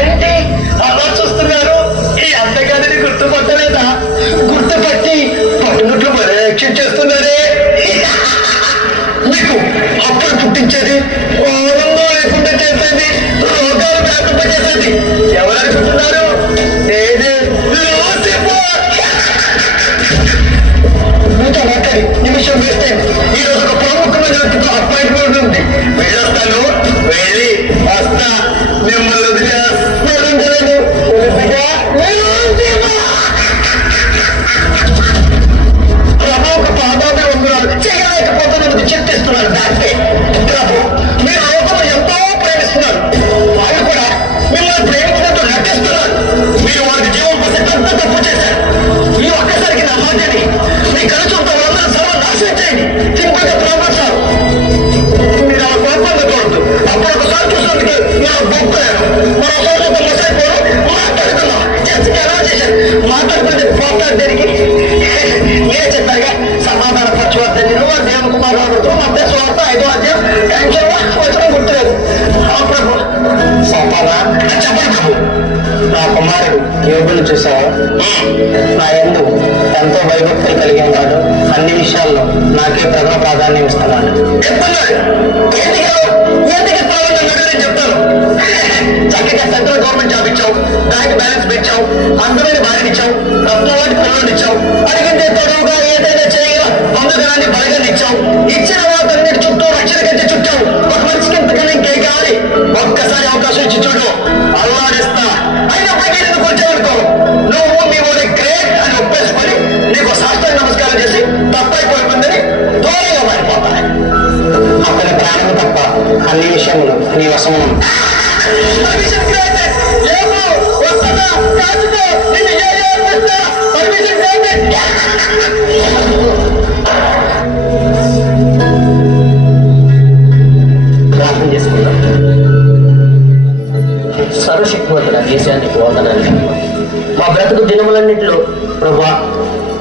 ఏంటి అలా చూస్తున్నారు? ఈ అందగాడిని గుర్తుపట్టలేదా? గుర్తుపట్టి పట్టునుట్లు పర్యవేక్షణ చేస్తున్నారే. మీకు అప్పుడు పుట్టించేది, ఆనందం లేకుండా చేసేది, రోగాలు వ్యాపింపజేసేది ఎవరనుకుంటున్నారు? నేనే లూసిఫర్. మీతో మాట్లాడి నిమిషం వేస్తే ఈ రోజు ఒక ప్రముఖమైన వ్యక్తితో అపాయింట్మెంట్ ఉంది. వెళ్ళొస్తాను, వెళ్ళి వస్తా. మిమ్మల్ని వదిలేస్తాను. ప్రముఖ పాదాలు ఉంగరాలు చేయలేకపోతున్నందుకు చింతిస్తున్నారు. దాంతే ప్రభు, మీరు లోకంలో ఎంతో ప్రేమిస్తున్నారు. వాళ్ళు కూడా మిమ్మల్ని ప్రేమించినట్టు నటిస్తున్నారు. మీరు వారికి జీవం పోసే పెద్ద తప్పు చేశారు. ఈ ఒక్కసారికి నా మాటని మీ కలుచుంతో వాళ్ళందరూ సర్వనాశనం చేయండి. సింపుల్గా ప్రారంభిస్తారు. మీరు అలా కోపంగా చూడద్దు. అప్పుడు ఒకసారి చూసినందుకు నా గొప్పయాను. మరోసారి మసైపోరు. మాట్లాడుతున్నాం. చర్చకి ఎలా చేశారు? మాట్లాడుతుంటే పోట్లాడడానికి ఏ చెప్పారుగా సమాధాన పక్షవార్త దేవుని కుమారుడు మధ్య స్వార్థ 5వ అధ్యాయం టెన్షన్ వచ్చిన గుర్తులేదు. ప్రభు సోపారా చెప్పండి ప్రభు. నా కుమారుడు యోగులు చూసావా? నా యందు ఎంతో భయభక్తులు కలిగి ఉన్నాడు. అన్ని విషయాల్లో నాకే ప్రథమ ప్రాధాన్యం ఇస్తున్నాడు. చెప్తాను. చక్కగా సెంట్రల్ గవర్నమెంట్ జాబ్ ఇచ్చావు, బ్యాంక్ బ్యాలెన్స్ పెంచావు, అందమైన భార్యనిచ్చావు, రత్నం వాటి పిల్లలు ఇచ్చావు, అడిగిందే తొడవుగా ఏదైనా చేయగల బంధుగణాన్ని బలగాన్ని ఇచ్చావు. ఇచ్చిన వాటన్నిటి చుట్టూ రక్షణ కంటే చుట్టావు. ఒక మనిషికి ఇంతకన్నా ఇంకేం కావాలి? ఒక్కసారి అవకాశం ఇచ్చి చూడు, అల్లాడిస్తా. అయినప్పటికీ నేను కూర్చోనుకో. నువ్వు మీ వాడి గ్రేట్ అని ఒప్పేసుకొని నీకు శాస్త్రాన్ని నమస్కారం చేసి తప్పైపోతుందని దూరంగా మారిపోతా. అతని ప్రాణం తప్ప అన్ని విషయంలో నీ వశము. ప్రార్థన చేసుకుందాం. సర్వశక్తివంతుల దేశానికి వందనాలు. మా బ్రతుకు దినములన్నింటిలో ప్రభువా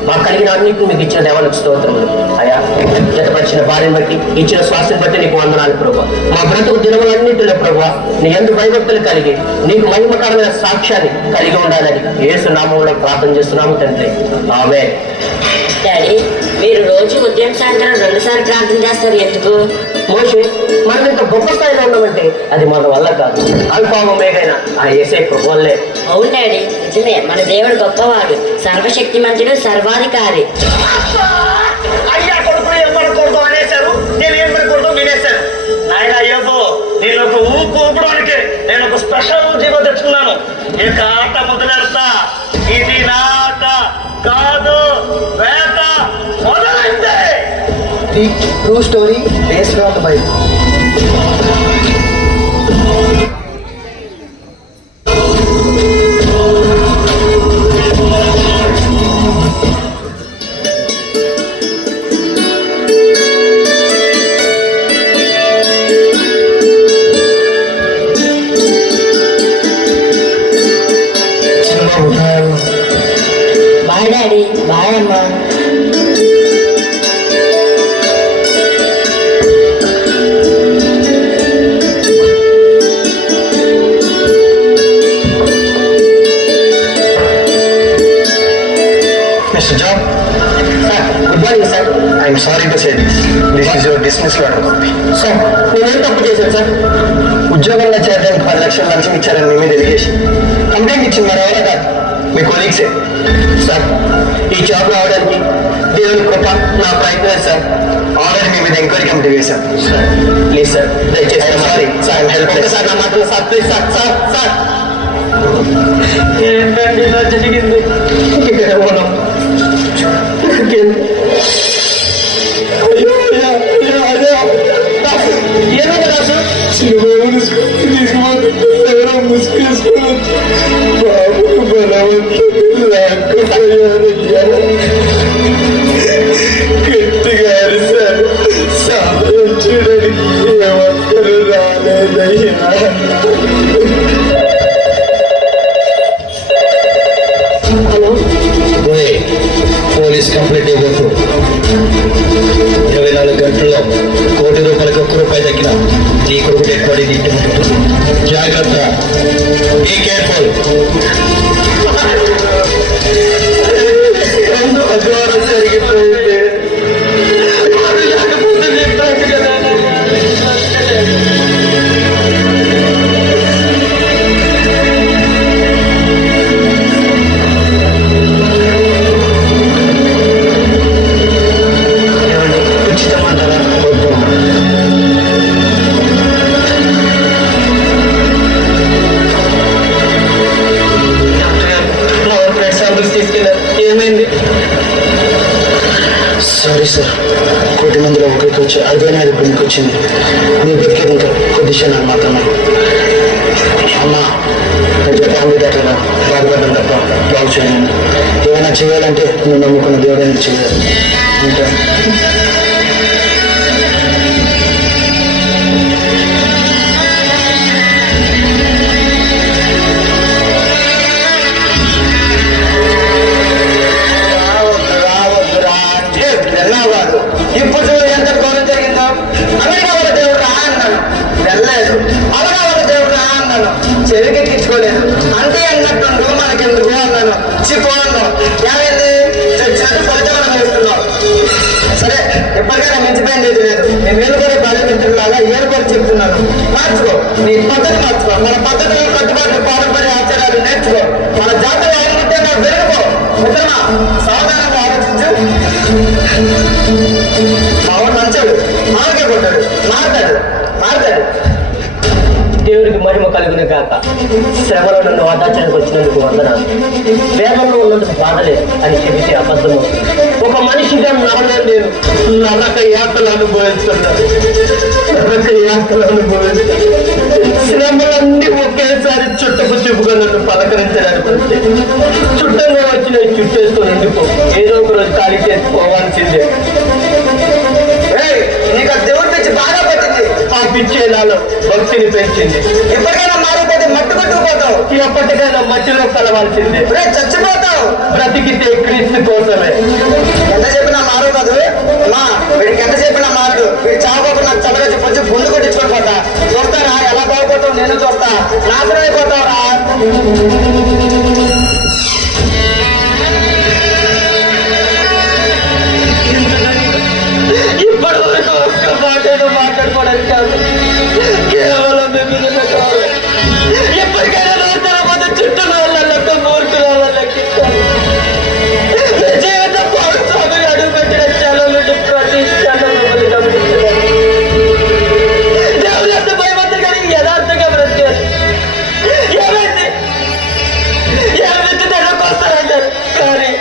మా కలిగిన అన్నింటిని మీకు ఇచ్చిన దేవాలకు స్తోత్రములు. అయా జతపరిచిన భార్యను బట్టి, ఇచ్చిన శ్వాసను బట్టి నీకు వందనాలు ప్రభువా. మా బ్రతుకు దినములన్నింటిలో ప్రభువా నీ యందు భయభక్తులు కలిగి నీకు మహిమకరమైన సాక్ష్యాన్ని కలిగి ఉండాలని యేసు నామములో ప్రార్థన చేస్తున్నాము తండ్రి. ఆమేన్. డాడీ, మీరు రోజు ఉదయం సాయంత్రం 2 సార్లు ప్రార్థన చేస్తారు, ఎందుకు? మోషే, మనం ఇంత గొప్ప స్థాయిలో ఉన్నామంటే అది మన వల్ల కాదు, అల్ఫా ఒమేగైన ఆ యేసే ప్రభు వల్లే. అవును డాడీ, నిజమే. మన దేవుడు గొప్పవాడు, సర్వశక్తిమంతుడు, సర్వాధికారి. అయ్యా కొడుకులు ఏం పడకూడదు అనేశారు, నేను ఏం పడకూడదు వినేశాను. నాయన అయ్యబ్బో, నేను ఒక ఊపడానికి నేను ఒక స్పెషల్ జీవో తెచ్చుకున్నాను. ఇక ఆట మొదలెడతా. ఇది నా ఆట కాదు, వేట మొదలైంది. The true story based on the Bible. Bye daddy. Bye అమ్మా. Mr. John, sir, good morning, sir. I'm sorry to say this. This is your dismissal order copy. Sir, నేనేం తప్పు చేశాను సార్? ఉద్యోగంలో చేరడానికి 10 లక్షలు లంచం ఇచ్చారని మీ మీద ఎలిగేషన్. కంప్లైంట్ ఇచ్చింది మరి ఎవరో కాదు, మీ కొలీగ్సే. సార్, ఈ జాబ్ రావడానికి దేవుని కృప, నా ప్రయత్నం సార్. ఆల్రెడీ మీ మీద ఎంక్వైరీ కమిటీ వేశాను. సార్ ప్లీజ్ సార్, దయచేసి సారీ సార్, హెల్ప్ సార్, నా మాటలు sir, please sir. Sir sir ఏంటండి ఇలా జరిగింది? గట్టిగా అరిశారు. సాయం చేయడానికి ఎవరు రాలేదయ్యా. పోలీస్ కంప్లైంట్ ఇవ్వద్దు. 24 గంటల్లో ₹1 కోటి 1 రూపాయి తగ్గిన నీ కొడుకు కోటి మందిలో ఒకరికి వచ్చి 65 ఇప్పుడు మీకు వచ్చింది. మీరు బతికేది ఇంకా కొద్ది క్షణాలు మాత్రమే. అమ్మా ఫ్యామిలీ డాక్టర్గా బాధపడడం తప్ప బాగు చేయండి. ఏమైనా చేయాలంటే నువ్వు నమ్ముకున్న దేవుడైనా చేయాలి. ఇంకా ఇప్పుడు చూడు ఎంత ఘోరం జరిగిందో. అమెరికా వాళ్ళ దేవుడు రా అన్నాను, వెళ్ళలేదు. అమెరికా వాళ్ళ దేవుడు రా అన్నాను, చెవికెక్కించుకోలేదు. అంతే అన్నట్టుండు, మనకెందుకు అన్నాను, చిపో అన్నాను. ఏమైంది? చచ్చినట్టు ఫలితం వేస్తున్నావు. సరే, ఎప్పటికైనా మించిపోయింది లేదు. నేను ఏలుకొని బాల్య మిత్రులాగా ఏలుకొని చెప్తున్నాను, మార్చుకో, నీ పద్ధతి మార్చుకో. మన పద్ధతులు కట్టుబాట్లు పాల్పడే ఆచారాలు నేర్చుకో. మన జాతర అయినట్టే వెలుగుకో. మిత్రమా, సాధారణంగా ఆలోచించు. మావాడు మంచాడు, మాకే కొట్టాడు, మారుతాడు. దేవుడికి మహిమ కలుగును కాక. శ్రమలో నన్ను వాదాచడానికి వచ్చినందుకు వందనాలు. వేదంలో ఉన్నందుకు బాధలేదు అని చెబితే అబద్ధము. ఒక మనిషిగా నమ్మలేదు, నేను నరక యాత్రలు అనుభవిస్తున్నాను. శ్రమలన్నీ ఒకేసారి చుట్టపు చూపుగా నన్ను పలకరించడానికి వస్తే చుట్టంగా వచ్చి నేను చుట్టేసుకొని ఉండిపో. ఏదో ఒక రోజు ఖాళీ చేసుకోవాల్సిందే. నీకు ఆ దేవుడి పిచ్చి బాగా పట్టింది. ఆ పిచ్చే నాలో భక్తిని పెంచింది. ఎప్పటికైనా మారిపోతే మట్టు కొట్టుకుపోతావు. ఎప్పటికైనా మట్టిలో కలవాల్సిందే. చచ్చిపోతావు. బ్రతికితే క్రీస్తు కోసమే. ఎంత చెప్పినా మారు కాదు. మా వీడికి ఎంత చెప్పినా మారు. వీడు చావకపోతే నాకు చల్లగా కొంచెం గుండు కొట్టించుకొని పోతా. చూస్తారా ఎలా బాగుపోతావు? నేను చూస్తా. నాశనం అయిపోతావురా. ఇప్పటి వరకు ఒక్క మాటను మాట్లాడుకోవడానికి కాదు, కేవలం మిమ్మల్ని కాదు. ఎప్పటికైనా తర్వాత చుట్టూ వాళ్ళ మూర్ఖుల వాళ్ళకి జీవిత పౌరస్వామిని అడుగుపెట్టిన క్షణం నుండి ప్రతి క్షణం మిమ్మల్ని గమనించలేదు. దేవుడు ఎంత భయవంతుడు కానీ యథార్థంగా బ్రతికారు. ఏమైంది? కోస్తారంటారు కానీ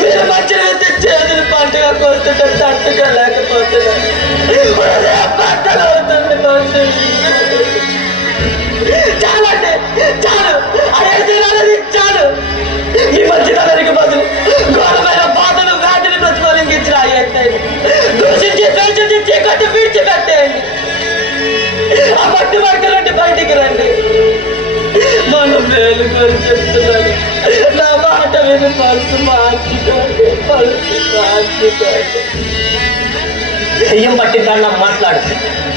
మీరు మంచి వ్యక్తి చేతులు పంటగా కోస్తుంటే తట్టుగా లేకపోతున్నారు. పంటలు అవుతుంది. చాలండి, చాలు. అనేది చాలు. ఈ మంచితనానికి బదులు ఘోరమైన బాధలు వ్యాధిని ప్రతిఫలించిన దూషించి ద్వేషించి చీకటి విడిచిపెట్టేయండి. ఆ మట్టి వర్గ నుండి బయటికి రండి. మనం మేలుకొని చెప్తున్నాను. నా మాట విని పలుసు మార్చుకోండి. దెయ్యం పట్టిందన్న మాట్లాడు.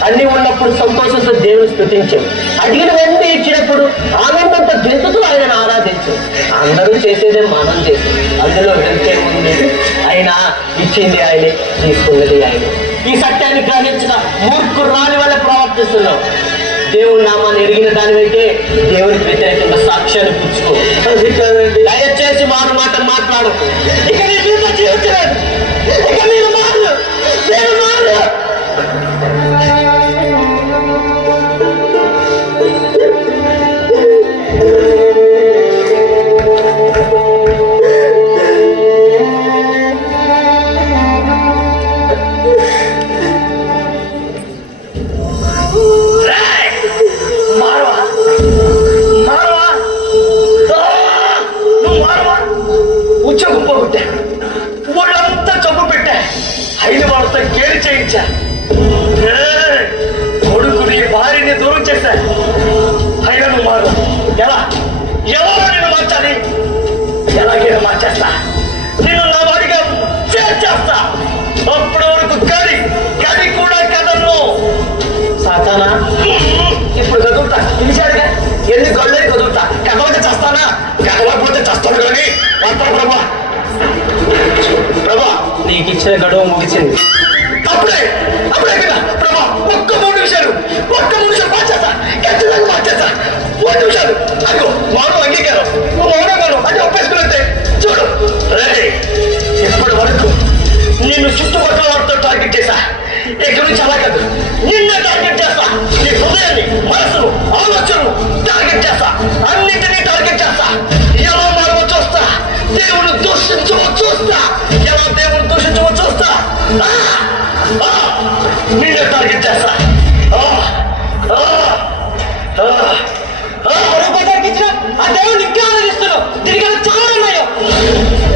అన్ని ఉన్నప్పుడు సంతోషంతో దేవుని స్తుతించు. అడిగిన వెంటనే ఇచ్చినప్పుడు ఆనందంతో గెంతుతూ ఆయనను ఆరాధించు. అందరూ చేసేదే మనం చేసి అందులో వెళ్తే ఉంది. అయినా ఇచ్చింది ఆయనే, తీసుకున్నది ఆయన. ఈ సత్యాన్ని గ్రహించిన మూర్ఖురాలి వల్ల ప్రవర్తిస్తున్నావు. దేవుని నామాన్ని ఎరిగిన దానివైతే దేవునికి వ్యతిరేకంగా సాక్ష్యాన్ని పుచ్చుకో. దయచేసి మారు మాట మాట్లాడు. ఇక నీ జీవితం జీవించలేదు. ఇక మీరు మారు. ఉద్యోగం పోగొట్టా, వాళ్ళంతా జబ్బు పెట్టా, అయిన వాళ్ళతో కేర్ చేయించా. కొడుకుని భార్యని దూరం చేశా. అయినా నువ్వు మారు. ఎవరో నేను మార్చాలి. ఎలాగైనా మార్చేస్తా. నేను నా వాడిగా చేస్తా. అప్పటి వరకు గది కూడా కదలను. సాతానా ఇప్పుడు కదులుతా. పిలిచాడుగా ఎన్ని గొళ్ళని కదులుతా. కదలక చేస్తానా? కదలకపోతే చేస్తాను కానీ ప్రభా నీకు ఇచ్చిన గడువు ముగిసింది. అప్పుడే కదా ప్రభా, ఒక్క 3 నిమిషాలు మార్చేస్తా. ఖచ్చితంగా మార్చేస్తా. 3 నిమిషాలు. అదిగో మానవ అంగీకారం. మౌనంగాను అంటే ఒప్పేసుకున్నట్టే. చూడు రెడీ. ఇప్పటి వరకు నిన్ను చుట్టుపక్కల వారితో టార్గెట్ చేశా. ఇక్కడ నుంచి అలా కాదు, నిన్నే టార్గెట్ చేస్తా. నీ హృదయాన్ని, మనసును, ఆలోచనను టార్గెట్ చేస్తా. అన్నింటినీ టార్గెట్ చేస్తా. ఎలా మారవో చూస్తా. దేవుడు దూషించవో చూస్తా. ఎలా దేవుడు దూషించవో చూస్తా. వారికి ఇచ్చేస్తా. బజార్కి ఇచ్చిన ఆ దేవుడిని ఇంకా ఆరాధిస్తున్నావు. దీనికి చాలా ఉన్నాయో.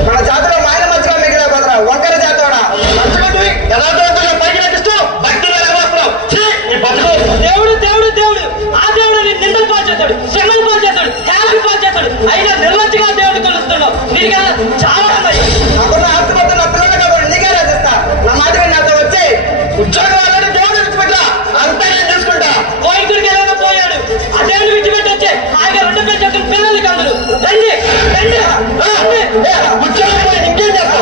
మన జాతర మాయన మధ్యగా మిగిలిన బదరా వంకర జాతర మంచిగా ఎలా దొరుకుతుందో పైకి నటిస్తూ భక్తులు ఎలాగొస్తున్నావు. నీ బతుకు దేవుడు దేవుడు దేవుడు ఆ దేవుడు నిందలు పాలు చేస్తాడు, శ్రమలు పాలు చేస్తాడు, హ్యాపీ పాలు చేస్తాడు. అయినా నిర్లక్ష్యంగా దేవుడు కొలుస్తున్నావు. దీనికి చాలా ఉన్నాయి. నాకున్న ఆస్తిపత్రులు నా పిల్లలు కాబట్టి నీకే రాసిస్తా. నా మాట విని నాతో వచ్చి ఉద్యోగం వాళ్ళని దేవుడు విడిచిపెట్టా. అంతా నేను చూసుకుంటా. కోయికుడికి ఏదైనా పోయాడు. ఆ దేవుడు విడిచిపెట్టి వచ్చే ఆయన 2 పెంచుకుని పిల్లలకి అందరు రండి రండి ఉద్యోగం పోయి ఇంకేం చేస్తా.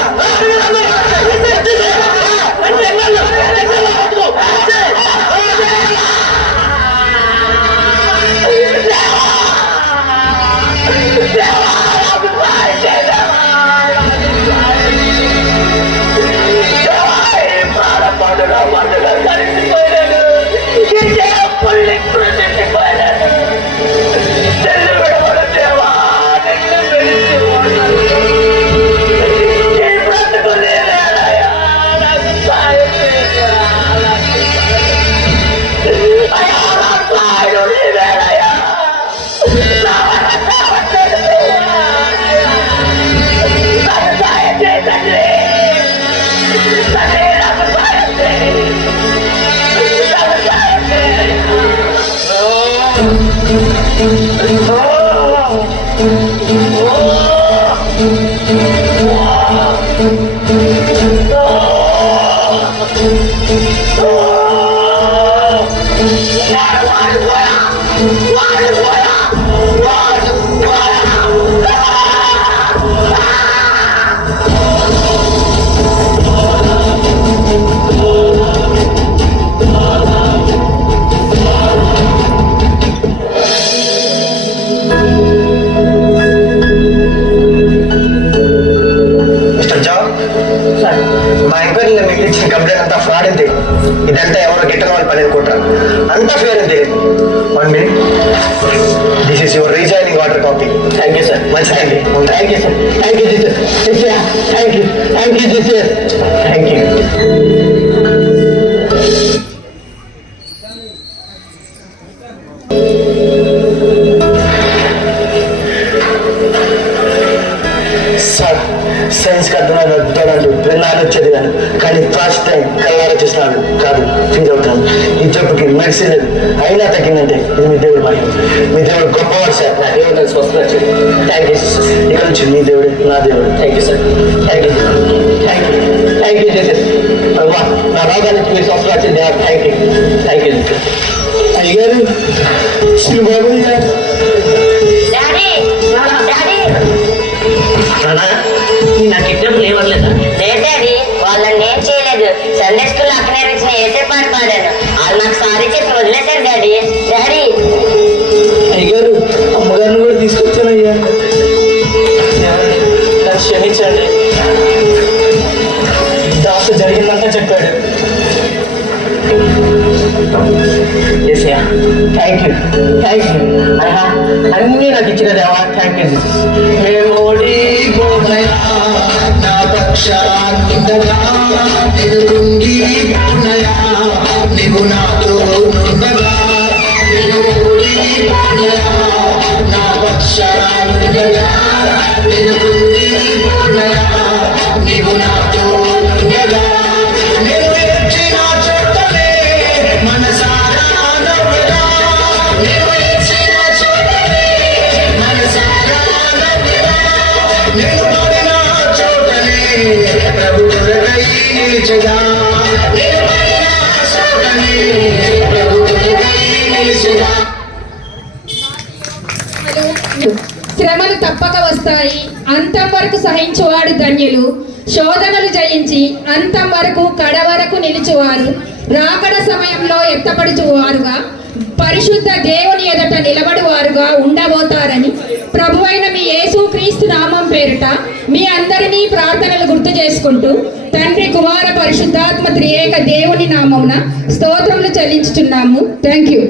మా ఎంక్వైరీలో మీకు ఇచ్చిన కంప్లైంట్ అంతా ఫ్రాడ్ అని తెలియదు. ఇదంతా ఎవరో గిట్టని వాళ్ళు పని అనుకుంటారు. అంతా ఫేర్ అని తెలియదు. 1 minute. This is your rejoining order copy. Thank you sir. మంచిదండి. Thank you sir. Thank you Jesus. Thank you thank you Jesus. Thank you. Sir science అర్థమైన వద్దానంటూ విన్నాను వచ్చేది కాను, కానీ ఫస్ట్ టైం కళ్ళారా చూసినాను కాదు ఫీల్ అవుతాను. ఈ జబ్బుకి మెడిసిన్ లేదు, అయినా తగ్గిందంటే ఇది మీ దేవుడు మహిమ. మీ దేవుడు గొప్పవాడు సార్. నా దేవుడు నాకు స్వస్థత వచ్చింది. థ్యాంక్ యూ ఇక్కడ నుంచి మీ దేవుడు నా దేవుడు. Thank you sir. Thank you thank you thank you Jesus. నా రోగానికి మీరు స్వస్థత వచ్చింది. Thank you thank you Jesus. అయ్యారు బాబు డాడీ డాడీ నాకు ఎగ్జాంపుల్ ఏమనలేదా? లేదు డాడీ, వాళ్ళని ఏం చేయలేదు. సండే స్కూల్ అక్కడ నేర్పించిన ఏసే పాట పాడాను. వాళ్ళు నాకు సారీ చెప్పి వదిలేశారు డాడీ. డాడీ అయ్యారు అమ్మగారిని కూడా తీసుకొచ్చానయ్యా. నన్ను క్షమించండి. డాక్టర్ జరిగిందంతా చెప్పాడు. థ్యాంక్ యూ థ్యాంక్ యూ అన్నీ నాకు ఇచ్చిన దేవా. Thank you Jesus. మేము ఓడిపోయా నా పక్షాంతగా నిలుగుండి ఉన్నయా నీవు నాతో నుండగా నా పక్షాంతగా నిలుగుండి ఉన్నయా నీవు నాతో నుండగా నేను ఏడ్చిన చోటనే మనసారా నవ్వురా. నేను ఏడ్చిన చోటనే మనసారా నవ్వురా. నేను పడిన చోటనే ప్రభు కొరకై నిలిచెదా. నేను పడిన చోటనే ప్రభు కొరకై నిలిచెదా. శ్రమలు తప్పక వస్తాయి, అంతం వరకు సహించువాడు ధన్యులు. శోధనలు జయించి అంతం వరకు కడ వరకు నిలుచువారు రాకడ సమయంలో ఎత్తపడుచువారుగా పరిశుద్ధ దేవుని ఎదుట నిలబడువారుగా ఉండబోతారని ప్రభువైన మీ యేసుక్రీస్తు నామం పేరిట మీ అందరినీ ప్రార్థనలు గుర్తు చేసుకుంటూ తండ్రి కుమార పరిశుద్ధాత్మ త్రియేక దేవుని నామమున స్తోత్రములు చెల్లించుచున్నాము. Thank you.